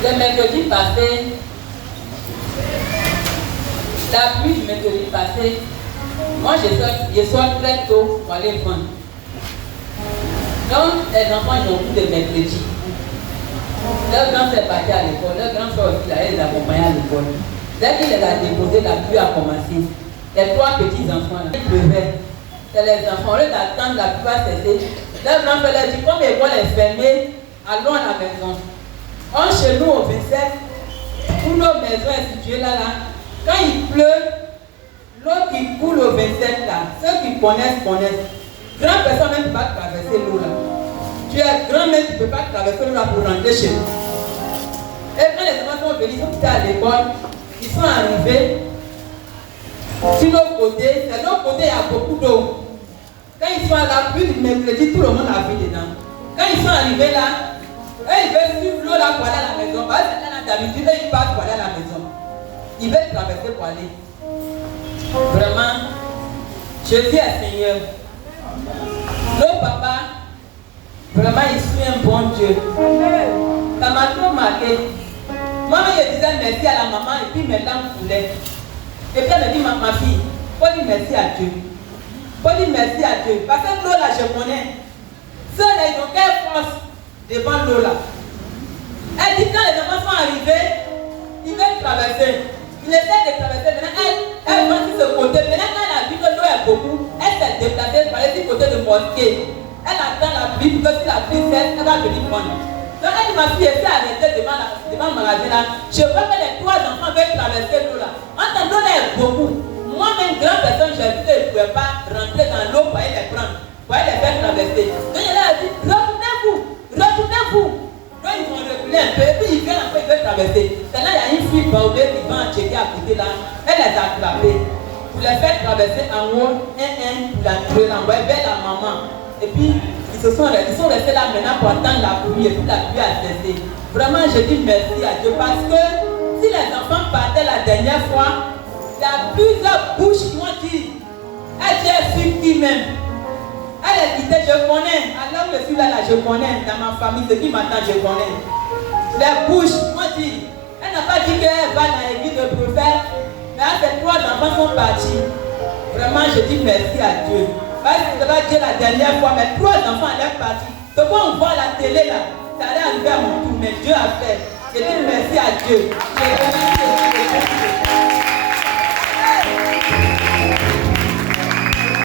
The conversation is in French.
Le mercredi passé, la pluie du mercredi passé, moi je sors très tôt pour aller prendre. Donc les enfants ils ont plus de mercredi. Leur grand frère est parti à l'école, leur grand frère aussi les accompagnait à l'école. Dès qu'il les a déposés, la pluie a commencé. Les trois petits enfants là, ils pleuvaient. C'est les enfants, au lieu d'attendre la pluie va cesser. Leur grand frère leur dit, comme l'école est fermée, allons à la maison. Chez nous au 27, où nos maisons sont situées là, quand il pleut, l'eau qui coule au 27 là, ceux qui connaissent. Grand personne même ne peut pas traverser l'eau là. Tu es grand mais tu ne peux pas traverser l'eau là pour rentrer chez nous. Et quand les enfants sont venus, ils sont à l'école, ils sont arrivés. Sur l'autre côté, de l'autre côté, il y a beaucoup d'eau. Quand ils sont à la pluie du mercredi, tout le monde a vu dedans. Quand ils sont arrivés là, ils veulent suivre l'eau là pour aller à la maison. Parce que d'habitude, ils partent pour aller à la maison. Ils veulent traverser pour aller. Vraiment, je dis à Seigneur, nos papas, vraiment, ils sont un bon Dieu. Ça m'a trop marqué. Moi, je disais merci à la maman et puis mes dents coulaient. Et puis elle me dit, ma fille, il faut dire merci à Dieu. Il faut dire merci à Dieu. Parce que l'eau là, je connais. Ceux-là, ils n'ont quelle force devant l'eau là. Elle dit, quand les enfants sont arrivés, ils veulent traverser. Ils essaient de traverser. Maintenant, elle va sur ce côté. Maintenant, quand elle a vu que l'eau est beaucoup, elle s'est déplacée pour aller du côté de mosquée. Elle attend la pluie, parce que si la pluie cesse, elle va venir prendre. Donc, elle m'a dit, elle s'est arrêtée devant le magasin là. Je vois que les trois enfants veulent traverser l'eau là. Quand l'eau là est beaucoup, moi-même, grande personne, j'ai vu qu'elle ne pouvait pas rentrer dans l'eau pour aller les prendre, pour aller les faire traverser. Donc, elle a dit, retournez-vous. Donc, ils vont reculer un peu, et puis ils viennent un peu, ils veulent traverser. Maintenant, il y a une fille baudée qui va en checker à côté là. Elle les a attrapés pour les faire traverser en haut, pour la tuer, l'envoyer vers la maman. Et puis, ils sont restés là maintenant pour attendre la pluie, et puis la pluie a cessé. Vraiment, je dis merci à Dieu parce que si les enfants partaient la dernière fois, il y a plusieurs bouches qui m'ont dit, elle est fictive même. Elle disait, je connais. Alors que je suis là, je connais. Dans ma famille, ce qui m'attend, je connais. Les bouches qui m'ont dit, elle n'a pas dit qu'elle va dans l'église de prophète, mais ces trois enfants sont partis. Vraiment, je dis merci à Dieu. Parce que je vais dire la dernière fois, mes trois enfants allaient partir. Ce qu'on voit à la télé là, ça allait arriver à mon tour, mais Dieu a fait. Je dis merci à Dieu. Je remercie Dieu.